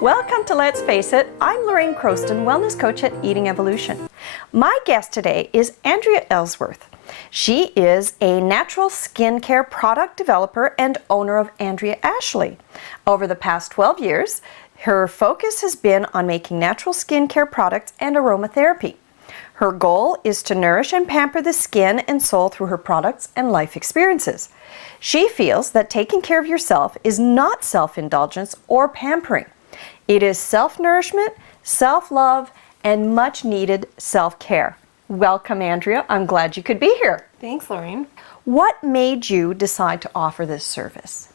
Welcome to Let's Face It. I'm Lorraine Croston, wellness coach at Eating Evolution. My guest today is Andrea Ellsworth. She is a natural skincare product developer and owner of Andrea Ashley. Over the past 12 years, her focus has been on making natural skincare products and aromatherapy. Her goal is to nourish and pamper the skin and soul through her products and life experiences. She feels that taking care of yourself is not self-indulgence or pampering. It is self-nourishment, self-love, and much-needed self-care. Welcome, Andrea. I'm glad you could be here. Thanks, Lorraine. What made you decide to offer this service?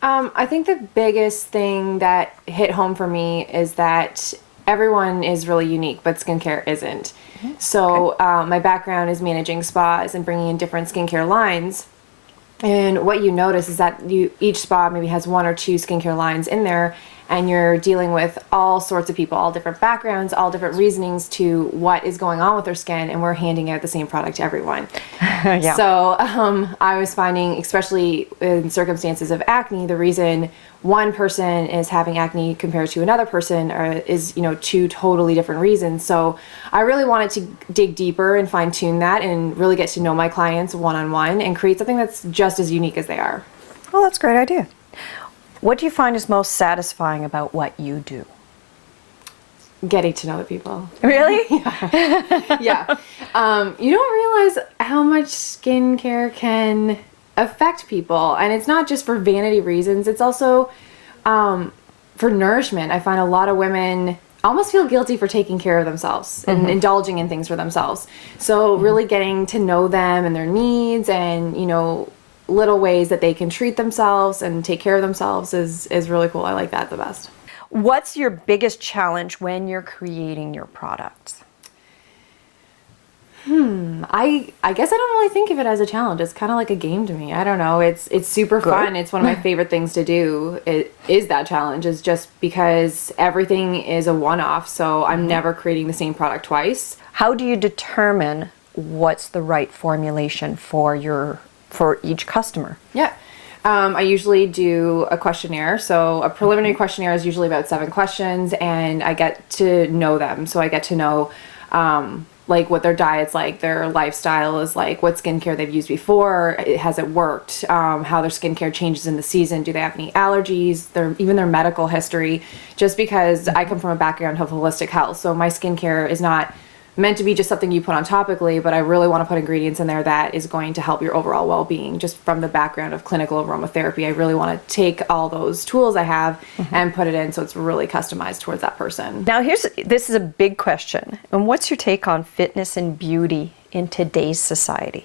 I think the biggest thing that hit home for me is that everyone is really unique, but skincare isn't. So my background is managing spas and bringing in different skincare lines. And what you notice is that each spa maybe has one or two skincare lines in there, and you're dealing with all sorts of people, all different backgrounds, all different reasonings to what is going on with their skin, and we're handing out the same product to everyone. Yeah. So I was finding, especially in circumstances of acne, the reason one person is having acne compared to another person is, two totally different reasons. So I really wanted to dig deeper and fine tune that and really get to know my clients one-on-one and create something that's just as unique as they are. Well, that's a great idea. What do you find is most satisfying about what you do? Getting to know the people. Really? Yeah. You don't realize how much skincare can affect people. And it's not just for vanity reasons. It's also for nourishment. I find a lot of women almost feel guilty for taking care of themselves and indulging in things for themselves. So really getting to know them and their needs and, little ways that they can treat themselves and take care of themselves is really cool. I like that the best. What's your biggest challenge when you're creating your products? I guess I don't really think of it as a challenge. It's kind of like a game to me. I don't know. It's super fun. It's one of my favorite things to do. It is that challenge, is just because everything is a one-off. So I'm never creating the same product twice. How do you determine what's the right formulation for each customer? Yeah. I usually do a questionnaire. So a preliminary questionnaire is usually about 7 questions, and I get to know them. So I get to know what their diet's like, their lifestyle is like, what skincare they've used before, has it worked, how their skincare changes in the season, do they have any allergies, even their medical history, just because I come from a background of holistic health. So my skincare is not meant to be just something you put on topically, but I really want to put ingredients in there that is going to help your overall well-being. Just from the background of clinical aromatherapy, I really want to take all those tools I have and put it in so it's really customized towards that person. Now this is a big question. And what's your take on fitness and beauty in today's society?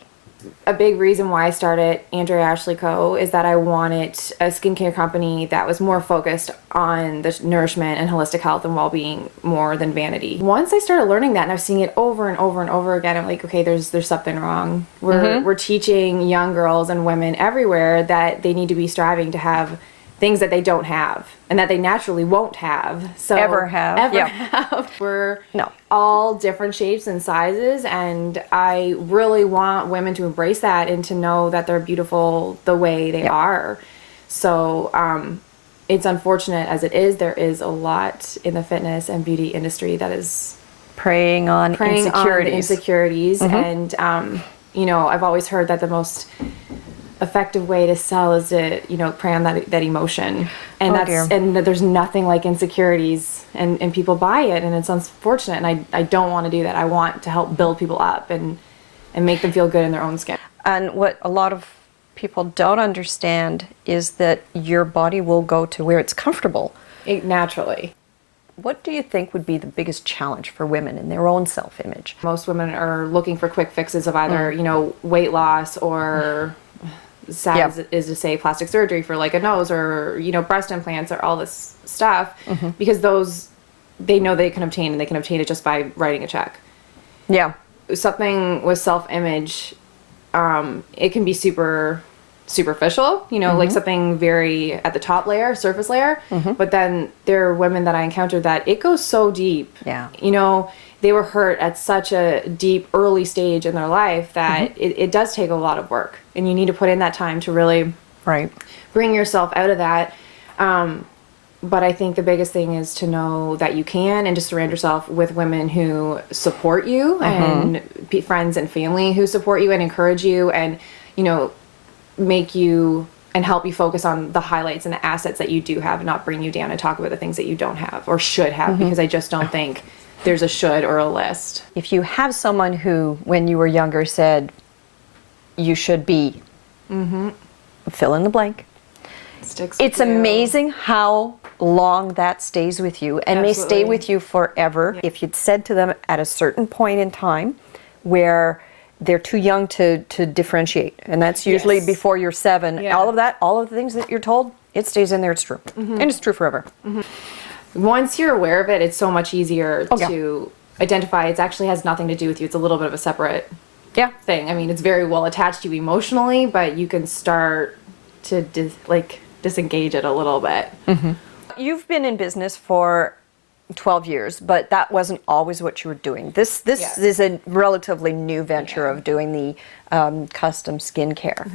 A big reason why I started Andrea Ashley Co. is that I wanted a skincare company that was more focused on the nourishment and holistic health and well-being more than vanity. Once I started learning that and I was seeing it over and over and over again, I'm like, okay, there's something wrong. We're teaching young girls and women everywhere that they need to be striving to have things that they don't have and that they naturally won't have. So Ever have. We're all different shapes and sizes, and I really want women to embrace that and to know that they're beautiful the way they are. So it's unfortunate as it is, there is a lot in the fitness and beauty industry that is preying on insecurities. And I've always heard that the most effective way to sell is to prey on that emotion, and and there's nothing like insecurities, and people buy it, and it's unfortunate, and I don't want to do that. I want to help build people up and make them feel good in their own skin. And what a lot of people don't understand is that your body will go to where it's comfortable Naturally. What do you think would be the biggest challenge for women in their own self-image? Most women are looking for quick fixes of either weight loss or sad is to say plastic surgery for like a nose or breast implants or all this stuff, because those they know they can obtain, and they can obtain it just by writing a check. Something with self-image, it can be super superficial, like something very at the top layer, surface layer, but then there are women that I encountered that it goes so deep. They were hurt at such a deep early stage in their life that it does take a lot of work, and you need to put in that time to really bring yourself out of that. but I think the biggest thing is to know that you can, and to surround yourself with women who support you and friends and family who support you and encourage you and, you know, make you and help you focus on the highlights and the assets that you do have and not bring you down and talk about the things that you don't have or should have, because I just don't think there's a should or a list. If you have someone who, when you were younger, said you should be, fill in the blank. Sticks It's with you. amazing how long that stays with you and may stay Absolutely. with you forever. If you'd said to them at a certain point in time where they're too young to differentiate, and that's usually Yes. before you're 7, Yeah. all of that, all of the things that you're told, it stays in there, it's true. And it's true forever. Once you're aware of it, it's so much easier Oh, yeah. to identify. It actually has nothing to do with you. It's a little bit of a separate Yeah. thing. I mean, it's very well attached to you emotionally, but you can start to disengage it a little bit. You've been in business for 12 years, but that wasn't always what you were doing. This Yeah. is a relatively new venture Yeah. of doing the custom skincare.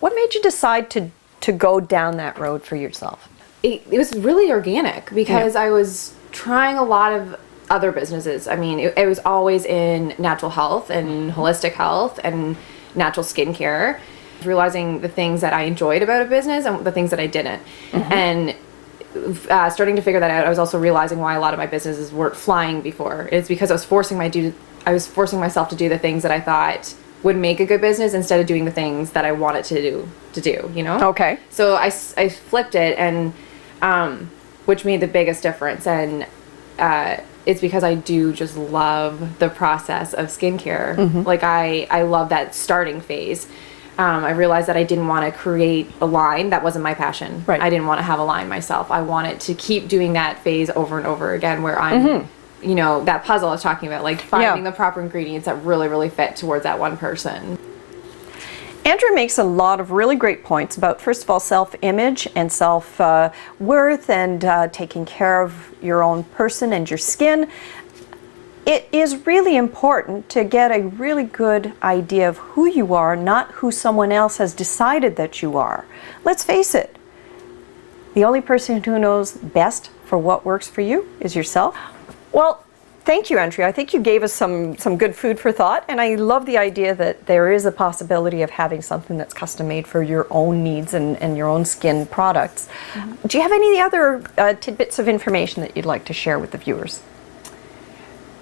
What made you decide to go down that road for yourself? It was really organic because I was trying a lot of other businesses. I mean, it was always in natural health and holistic health and natural skincare, realizing the things that I enjoyed about a business and the things that I didn't. And starting to figure that out, I was also realizing why a lot of my businesses weren't flying before. It's because I was forcing myself to do the things that I thought would make a good business instead of doing the things that I wanted to do, you know? Okay. So I flipped it, and which made the biggest difference. And it's because I do just love the process of skincare. Like I love that starting phase. I realized that I didn't want to create a line. That wasn't my passion. Right. I didn't want to have a line myself. I wanted to keep doing that phase over and over again where I'm, you know, that puzzle I was talking about, like finding the proper ingredients that really, really fit towards that one person. Andrea makes a lot of really great points about, first of all, self-image and self-worth and taking care of your own person and your skin. It is really important to get a really good idea of who you are, not who someone else has decided that you are. Let's face it, the only person who knows best for what works for you is yourself. Well, thank you, Andrea. I think you gave us some good food for thought, and I love the idea that there is a possibility of having something that's custom made for your own needs and your own skin products. Do you have any other tidbits of information that you'd like to share with the viewers?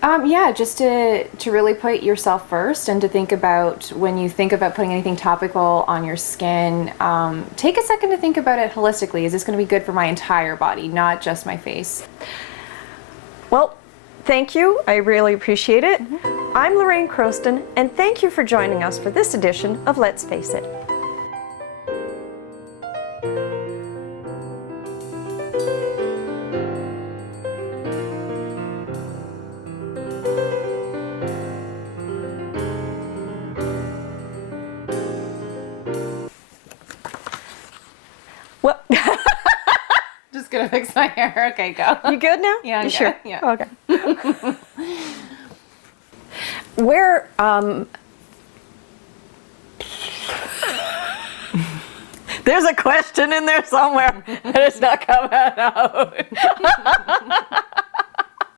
Yeah, just to really put yourself first and to think about when you think about putting anything topical on your skin, take a second to think about it holistically. Is this going to be good for my entire body, not just my face? Well, thank you. I really appreciate it. I'm Lorraine Croston, and thank you for joining us for this edition of Let's Face It. Well, Just gonna fix my hair. Okay, go. you good now? Yeah, I'm you good. sure? Yeah. Okay. Where there's a question in there somewhere and it's not coming out.